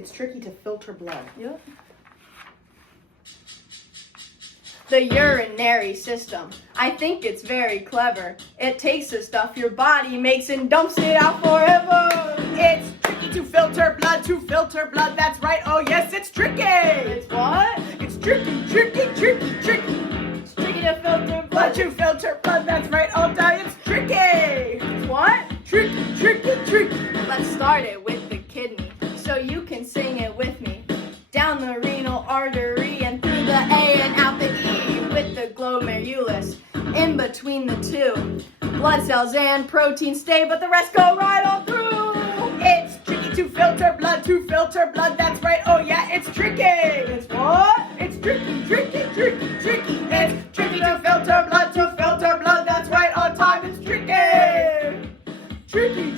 It's tricky to filter blood. Yep. The urinary system. I think it's very clever. It takes the stuff your body makes and dumps it out forever. It's tricky to filter blood, that's right, oh yes, it's tricky! It's what? It's tricky. It's tricky to filter Blood blood. to filter blood, that's right, oh die, it's tricky! It's what? Tricky. Let's start it with the kidney, so you can sing it with me. Down the renal artery and through the A and out the E with the glomerulus. In between the two, blood cells and proteins stay, but the rest go right on through. It's tricky to filter blood, that's right, oh yeah, it's tricky! It's what? It's tricky. It's tricky to filter blood, that's right, on time, it's tricky! Tricky.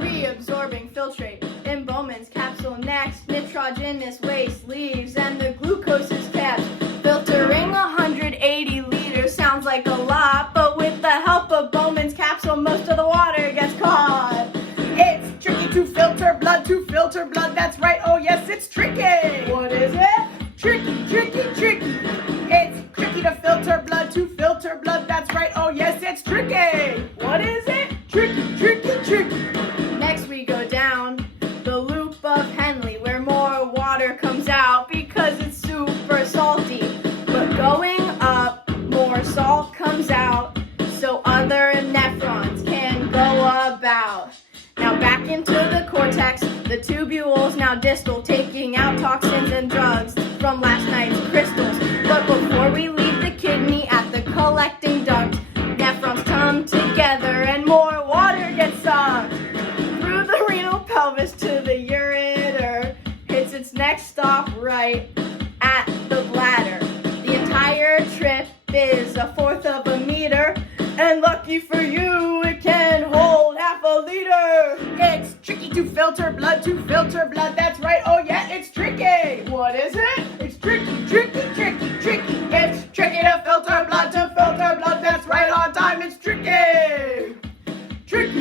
Reabsorbing filtrate in Bowman's capsule next. Nitrogenous waste leaves and the glucose is kept. Filtering 180 liters sounds like a lot, but with the help of Bowman's capsule, most of the water gets caught. It's tricky to filter blood, that's right, oh yes, it's tricky! What is it? Tricky. It's tricky to filter blood, that's right, oh yes, it's tricky! What is it? Tricky. Next we go down the loop of Henley where more water comes out because it's super salty. But going up, more salt comes out so other nephrons can go about. Now back into the cortex, the tubules now distal, taking out toxins and drugs from last night's crystals. But before we leave the kidney at the collecting duct, nephrons come together and more water gets sucked through the renal pelvis to the ureter. Hits its next stop right at the bladder. The entire trip is 1/4 of a meter, and lucky for you, it can hold half a liter. It's tricky to filter blood, that's right, oh yeah, it's tricky! What is it? It's tricky. It's tricky to filter blood, that's right, on time, it's tricky! Tricky.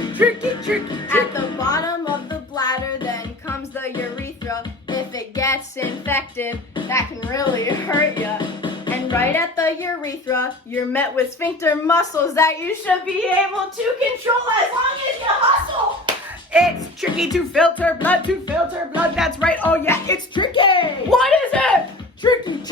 At the bottom of the bladder then comes the urethra. If it gets infected, that can really hurt ya. And right at the urethra, you're met with sphincter muscles that you should be able to control as long as you hustle. It's tricky to filter blood, that's right, oh yeah, it's tricky! What is it? Tricky.